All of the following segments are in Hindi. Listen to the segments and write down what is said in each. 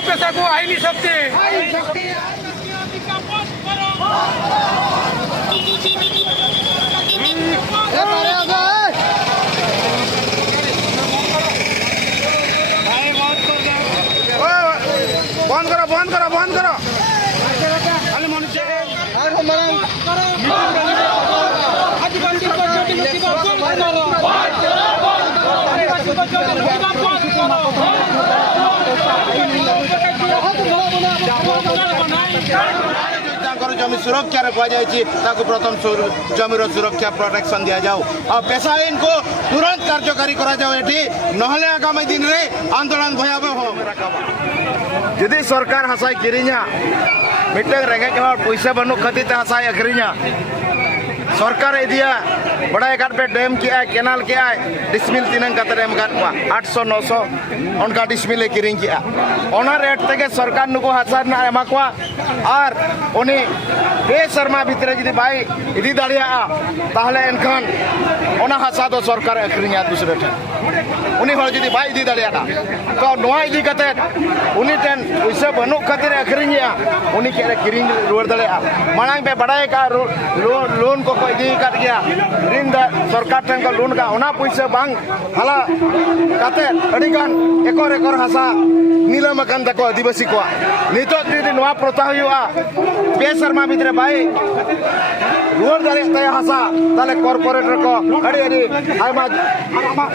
पैसा को आई नहीं सकते। बंद करो बंद करो बंद करो खाली मनुष्य जमी सुरक्षा रखा प्रथम जमीर सुरक्षा प्रोटेक्शन दि जाऊ और पेशा आईन को तुरंत कार्यकारी करा नहले आगामी दिन में आंदोलन भयावह हो जदि सरकार हासाय किरिया मिट्टे रेंगे पैसा बनू खातिर हासाय अखरीना सरकार इदिया बड़ा काट पे डैम के आए केनाल के आए डिसमिल तीनंग एम काट 800 900 उनका डिसमिल किरिंग के ओना रेट तक सरकार नुको हासा ना एमा को और उनी बे शर्मा भितरे जदि बाई इदी दाड़िया ताहले एनखान ओना हासा दो सरकार अखरीना दूसरे ठे उनी हर जदि बाई इदी दाड़िया तो नोआ इदी कते उनी टेन पैसा बनू खातिर अखरीना उनी के किरिंग रुवर दाड़िया मांग पे बड़ा का लोन को इदी काट गया ऋण सरकार ठेन का लोन का ओना पैसा बांग हला काते अडिगान एकर एकर हासा नीलम अकान तको आदिवासी को नितो जदि नोआ प्रथा हुआ पे शर्मा भितरे बाई रुवर दारे तय हासा ताले कॉर्पोरेटर को अड़ी अड़ी आयमा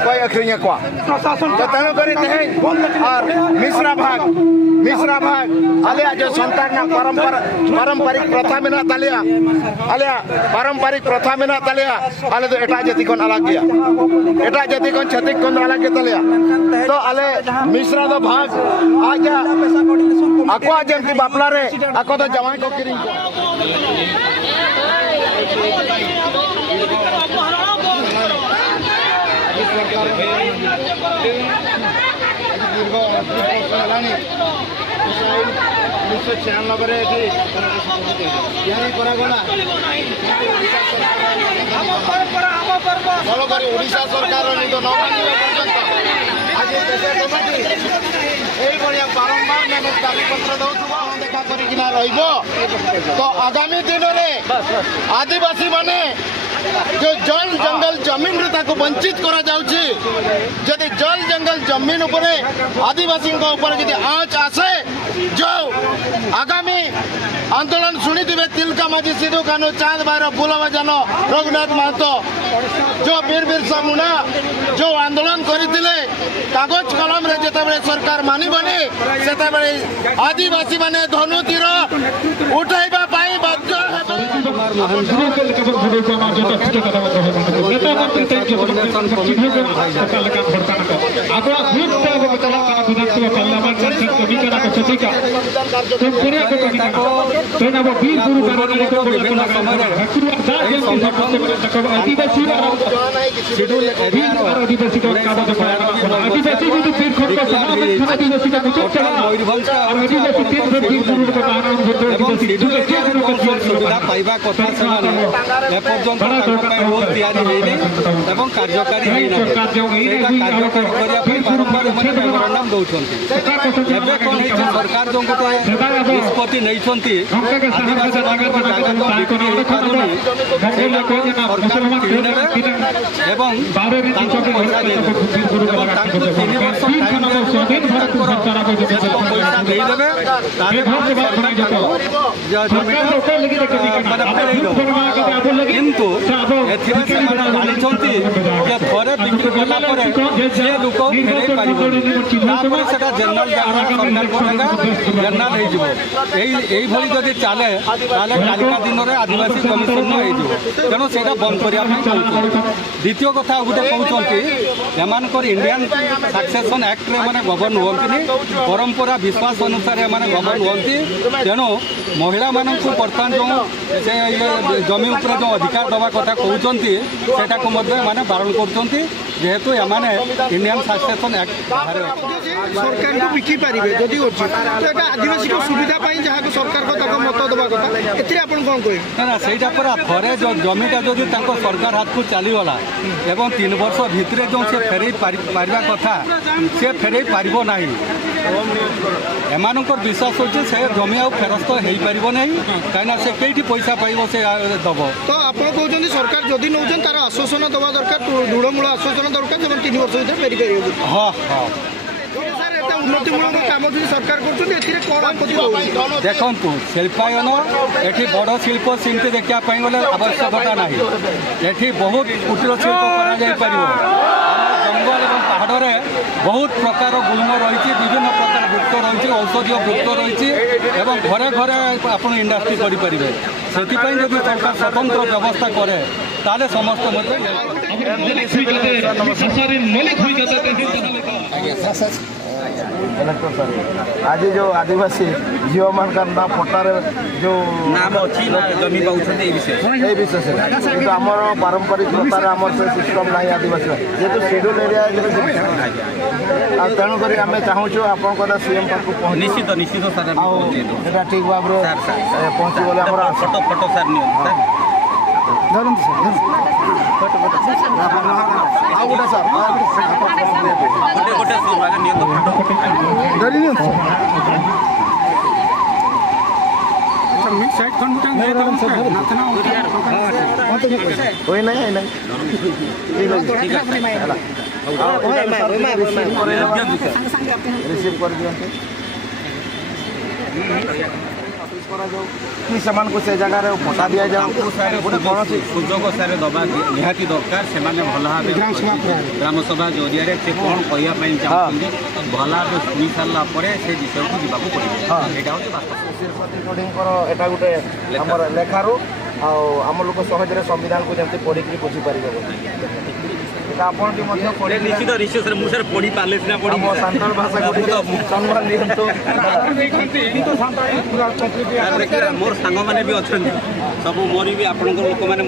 कोई अखरिया को प्रशासन जतन करी तेहे और मिश्रा भाग आलिया जो संतान पारंपरिक प्रथा मेना तालिया आलिया पारंपरिक प्रथा मेना तालिया आले तो एटा जाति कोन अलग गया एटा जाति कोन छतिक कोन अलग के तालिया तो आले मिश्रा दो भाग आजा आको जंती बापला रे आको तो जवाई को किरिंग को ओडिशा सरकार बारंबार दाबी पत्र देखा तो आगामी दिन में आदिवासी माने जो जल जंगल जमीन वंचित करा जदि जल जंगल जमीन उपरे आदिवासी जदि आँच आसे जो आगामी आंदोलन शुणी थे तिलका माझी सिद्धू कानू चांद बारो बुलावा जानो रघुनाथ महतो जो वीर बिरसा मुंडा जो आंदोलन करते कागज कलम रे जिते सरकार मानबनी से आदिवासी माने धनु तीर उठाइबा पाई बाध्य सुविधा पाइबा कथा कार्यकारी मेमोरांडम दौरान सरकार जो निष्पत्ति नहीं किंतु थे जानी थे बिक्री ହେଇଗଲା ପରେ ସେ ଲୋକ ଫେରେଇ ପାରିବନି ତାପରେ ସେଟା ଜେନେରାଲ ସରକାରଙ୍କ ଜେନେରାଲ ହେଇଯିବ এইভাবে যদি চালে তাহলে কালিকা দিନରେ আদিবাসী কমিশন ହେଇଯିବ ତେଣୁ ସେଇଟା ବନ୍ଦ କରିବା ପାଇଁ କହୁଛନ୍ତି। ଦ୍ୱିତୀୟ କଥା ଗୋଟେ କହୁଛନ୍ତି ଏମାନଙ୍କର ଇଣ୍ଡିଆନ୍ ସକ୍ସେସନ୍ ଆକ୍ଟରେ ଏମାନେ ଗଭର୍ଣ୍ଣ ହୁଅନ୍ତିନି ପରମ୍ପରା ବିଶ୍ୱାସ ଅନୁସାରେ ଏମାନେ ଗଭର୍ଣ୍ଣ ହୁଅନ୍ତି ତେଣୁ ମହିଳାମାନଙ୍କୁ ବର୍ତ୍ତମାନ ଯେଉଁ ସେ ଜମି ଉପରେ ଯେଉଁ ଅଧିକାର ଦେବା କଥା କହୁଛନ୍ତି ସେଟାକୁ ମଧ୍ୟ ଏମାନେ ବାରଣ କରୁଛନ୍ତି ଯେହେତୁ ଏମାନେ ଇଣ୍ଡିଆନ୍ ସକ୍ସେସନ୍ ଆକ୍ଟ ବାହାରେ ସରକାରଙ୍କୁ ବିକି ପାରିବେ ଯଦି ଅଛି ତ ଏଟା ଆଦିବାସୀଙ୍କ ସୁବିଧା ପାଇଁ ଯାହାକୁ ସରକାରଙ୍କ ତାଙ୍କ ମତ ଦେବା କଥା ଏଥିରେ ଆପଣ କ'ଣ କହିବେ? ନା ସେଇଟା ପରା ଥରେ ଜମିଟା ଯଦି ତାଙ୍କ ସରକାର ହାତକୁ ଚାଲିଗଲା ଏବଂ 3 ବର୍ଷ ଭିତରେ ଯେଉଁ ସେ ଫେରେଇ ପାରିବା କଥା ସେ ଫେରେଇ ପାରିବ ନାହିଁ। ଏମାନଙ୍କର ବିଶ୍ୱାସ ହେଉଛି ସେ ଜମି ଆଉ ଫେରସ୍ତ ହେଇପାରିବ ନାହିଁ କାହିଁକିନା ସେ କେଇଠି ପଇସା ପାଇବ ସେ ଦେବ। ତ ଆପଣ କହୁଛନ୍ତି ସରକାର ଯଦି ନେଉଛନ୍ତି ତାର ଆଶ୍ୱାସନ ଦେବା ଦରକାର ଦୃଢ଼ମୂଳ ଆଶ୍ୱାସନ ଦରକାର ଏବଂ 3 ବର୍ଷ ଭିତରେ ଫେରିପାରିବ। ହଁ ହଁ ସାର୍ ଏତେ ଉନ୍ନତିମୂଳକ କାମ ଯଦି ସରକାର କରୁଛନ୍ତି ଏଥିରେ କ'ଣ ଆପତ୍ତି ରହୁଛି? ଦେଖନ୍ତୁ ଶିଳ୍ପାୟନ ଏଠି ବଡ଼ ଶିଳ୍ପ ସେମିତି ଦେଖିବା ପାଇଁ ଗଲେ ଆବଶ୍ୟକତା ନାହିଁ। ଏଠି ବହୁତ କୁଟୀର ଶିଳ୍ପ କରାଯାଇପାରିବ। ଜଙ୍ଗଲ ଏବଂ ପାହାଡ଼ରେ ବହୁତ ପ୍ରକାର ଗୁଳ୍ମ ରହିଛି ବିଭିନ୍ନ ପ୍ରକାର ବୃକ୍ଷ ରହିଛି ଔଷଧୀୟ ବୃକ୍ଷ ରହିଛି ଏବଂ ଘରେ ଘରେ ଆପଣ ଇଣ୍ଡଷ୍ଟ୍ରି କରିପାରିବେ। ସେଥିପାଇଁ ଯଦି ସରକାର ସ୍ୱତନ୍ତ୍ର ବ୍ୟବସ୍ଥା କରେ ତାହେଲେ ସମସ୍ତ ମଧ୍ୟ आज जो आदिवासी झील मान पट्टार जो नाम अच्छी जमी पाँच विषय से किंतु आमर पारंपरिक प्रकार आम से सिस्टम ना आदिवासी जेहतु शेड्यूल एरिया तेणुक आम चाहूँ आपंकर सीएम पाक निश्चित निश्चित सर आटा ठीक भाव पहुँची गले फोटो फोटो सर ଆଉ ଗୋଟେ ସାର୍ ଧରି ନିଅନ୍ତୁ ହୁଏ ନାହିଁ ନାହିଁ ଠିକ୍ ଅଛି ହେଲା ରିସିଭ୍ କରିଦିଅନ୍ତୁ कि सेमानकु से जगह पटा दि जाऊ गोटे कौन सुजोग सारे दबा निहाती दरकार से भल भाव ग्राम सभा जरिया से कौन कहवाई चाहते भल भाव शुणी सारा से विषय को जावाक पड़े यहाँ गोटे आम लेखारू आम लोक सहजरे संविधान को जमी पढ़ी बुझीपर निश्चित निश्चित मुझे पढ़ी पारे सान्ताल भाषा को सम्मान दिखु मोर सांग मैंने भी अच्छा सब मोर भी आप लोक मैंने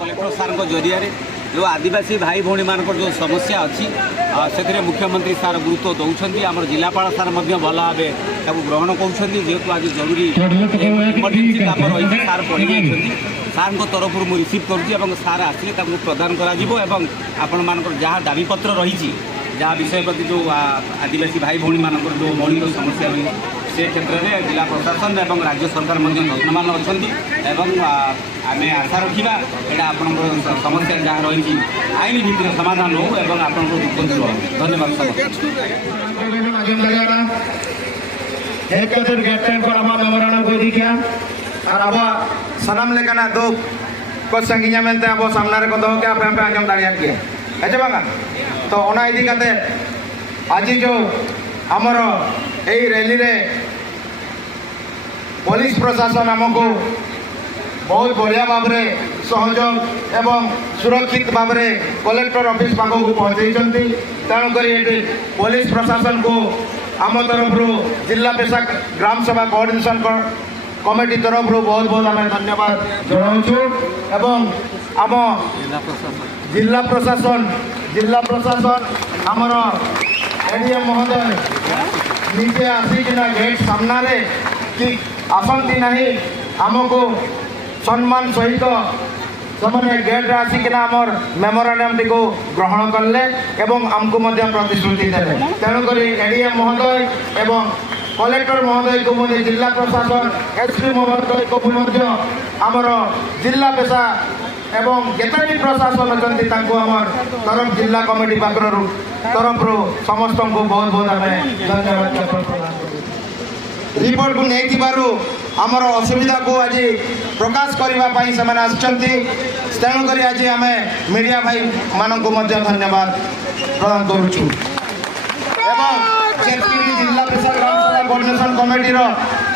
कलेक्टर सार जरिया जो आदिवासी भाई भौणी मान जो समस्या अच्छी से मुख्यमंत्री सार गुरुत्व दौरान आम जिलापाल सार भल भाव ग्रहण कर जेहेतु आज जरूरी इमरजेंसी कम रही सार पढ़ी सार तरफ मुझे रिसीव कर सार आसिले प्रदान कर आपण मान जहाँ दाबीपत्र रही जहाँ विषय प्रति जो आदिवासी भाई भौणी मान जो मौलिक समस्या रही से क्षेत्र में जिला प्रशासन और राज्य सरकार यत्नवान अच्छा आम आशा रखा यहाँ आप समस्या जहाँ रही आईन भितर समाधान हो और आप दुख दूर हो। धन्यवाद अब सनम लेकिन दुख को संगिया मेनते अब सामने को दो के आप आंजम दाड़ियान के अच्छा बांगा तो ओना इदी काते आज जो आमर यही रैली रे पुलिस प्रशासन आमको बहुत बढ़िया भाव में सहयोग एवं सुरक्षित भाव में कलेक्टर ऑफिस पाखक पहुँचाई तेणुक पुलिस प्रशासन को आम तरफ जिला पेशा ग्राम सभा कोऑर्डिनेशन कमिटी तरफ बहुत बहुत आम धन्यवाद जनाऊँ एवं आम जिला प्रशासन आमर एडीएम महोदय निजे आसिकिना गेट सामने कि आसती ना आमको सम्मान सहित से गेट आसिकिना आमर मेमोरांडम टी को ग्रहण कले एवं आमको प्रतिश्रुति देते तेणुक एडीएम महोदय एवं कलेक्टर महोदय को जिला प्रशासन एसपी महोदय को आमर जिला पेशा एवं जिते भी प्रशासन अच्छा तरफ जिला कमिटी तरफ समस्त को बहुत बहुत आम धन्यवाद रिपोर्ट को नहीं आमर असुविधा को आज प्रकाश करने से तेणुक आज आम मीडिया भाई मानक धन्यवाद प्रदान करुचु जिला परिषद ग्राम सभा कोऑर्डिनेशन कमिटी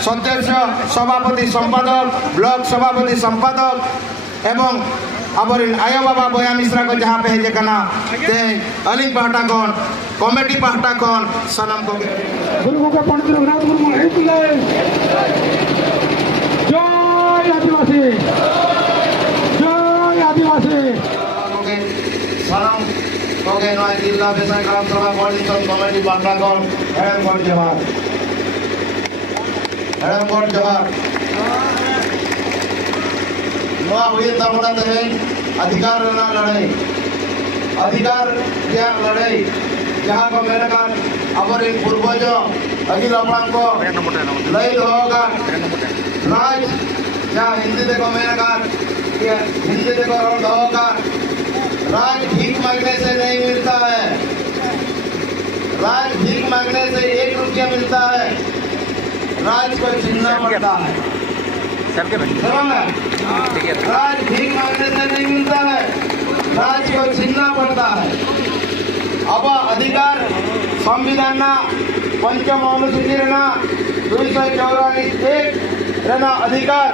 सदस्य सभापति संपादक ब्लॉक सभापति संपादक एवं आबर आय बाबा बया मिश्रा को जहाँ पे है कना ते अलिंग पहाटा कौन कमेटी पहाटा कौन सनम को गुरुमुख पंडित रघुनाथ मुर्मू जय आदिवासी सनम को जिला परिषद ग्राम सभा कोऑर्डिनेशन कमेटी पहाटा कौन हेड़मकोट जवाहर नुआ हुई तमना है अधिकार लड़ाई अधिकार क्या लड़ाई जहाँ को मेरे का अबर पूर्वज अखिल अपना को लई होगा राज जहाँ हिंदी देखो मेरे का हिंदी देखो होगा राज भीख मांगने से नहीं मिलता है राज भीख मांगने से 1 रुपया मिलता है राज को छीनना पड़ता है राज भीख मांगने से नहीं मिलता है राज को छीनना पड़ता है अब अधिकार संविधान पंचम अनुसूची 244 अधिकार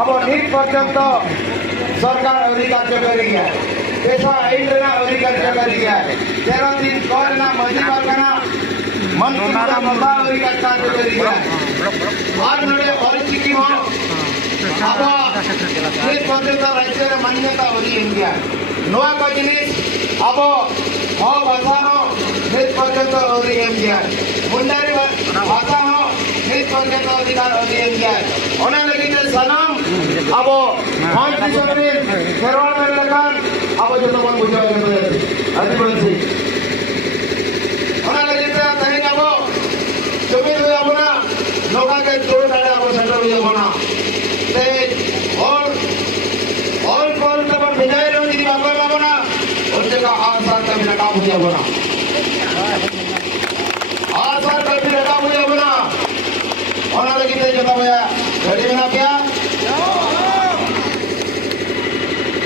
अब नीट पर्यंत सरकार अधिकार करी है पेशा आईन अधिकार करी है 13 दिन मंजी पार्कना मन मता अधिकार करी है और नड़े और चिकी हो अब ये पर्यंत राज्य मान्यता होली इंडिया नुआ को जिनिस अब हो भाषा नो नित पर्यंत होली इंडिया मुंडारी भाषा नो नित पर्यंत अधिकार होली इंडिया ओना लगी सनम अब कॉन्स्टिट्यूशन में खेरवाड़ में लगान अब जो तो मन बुझा गए आदिवासी ओना लगी तहे अब जमीन हुई अपना लोका के जोड़ डाले अब सेंटर हुई अपना और कौन तब भिजाए रहो यदि बाबा बाबा ना और जगह आसार कभी लगा हुआ बना आसार कभी लगा हुआ बना और ना लगी तेज जता हुआ रेडी में ना क्या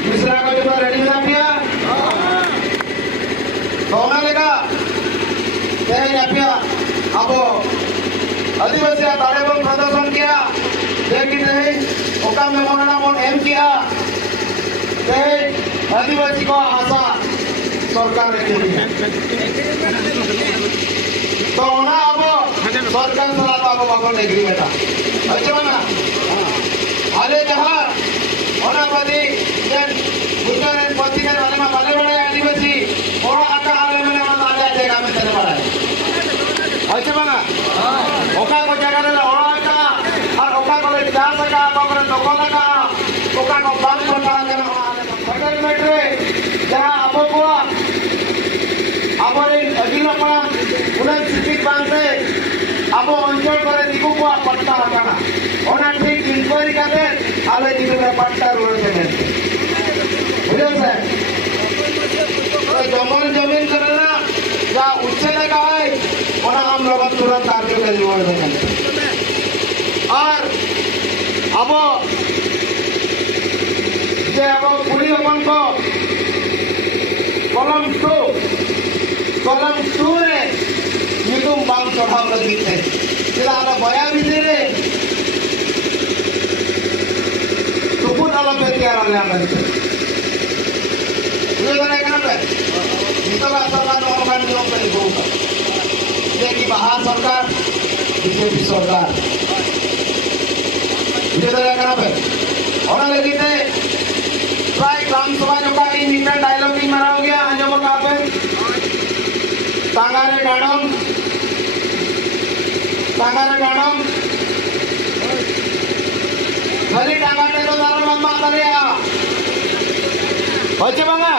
मिश्रा का जब रेडी में ना क्या तो ना लगा तेज ना क्या अब आदिवासी तारे बम प्रदर्शन किया लेकिन नहीं ओका में मना मन एम किया आदिवासी को आशा सरकार ने तो ना अब सरकार सला तो अब बाबा ने गिरी बेटा अच्छा ना आले जहां ओना बदी जन गुजरात पति के बारे में बड़े आदिवासी और आका आले में ना आले जगह में चले पड़ा अच्छा ना ओका को जगह रे ओरा का और ओका को जा सका बाबा तो कोना का ओका को बात बता के मेट्रे जहाँ अब अगिल उन्नत बांधते अब अंचल पर दिगू को पट्टा हटाना ओना ठीक इंक्वायरी करते आले दिगू का पट्टा रोड से बुझे से तो जमीन करना या उच्च लगा है ओना हम लोग तुरंत कार्यक्रम जोड़ देंगे और अब अब पुरी अपन को कलम 2 रे निगम बांग चढ़ाव लगी थे जिला बया भितर टुकुट आलम पे तैयार आले हम बुझे जाने कना पे नितला सरकार अनुमान नियम पे होगा ये कि बाहर सरकार बीजेपी सरकार बुझे जाने कना पे ओना लगी थे प्राय ग्राम सभा जो का मीटर डायलॉग भी मारा हो गया आज वो कहाँ पे तांगारे डाडम भली डांगाटे तो दारू लम्बा करिया बच्चे बंगा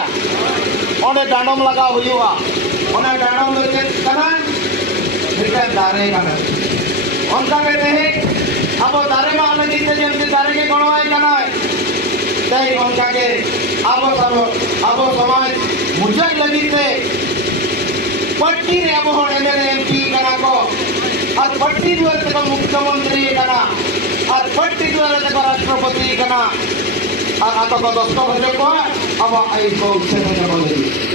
ओने डाडम लगा हुई हुआ ओने डाडम लेके कना मीटर दारे कना उनका कहते हैं अब दारे में आने जितने जल्दी दारे के कौन आए कना है तय उनका के अब समाज मुझे लगी थे पट्टी ने अब होने मेरे एमपी कना को आज पट्टी दिवस का मुख्यमंत्री कना और पर्टिकुलर राष्ट्रपति कना और आतो को दोस्तों को अब आई को सेरेमनी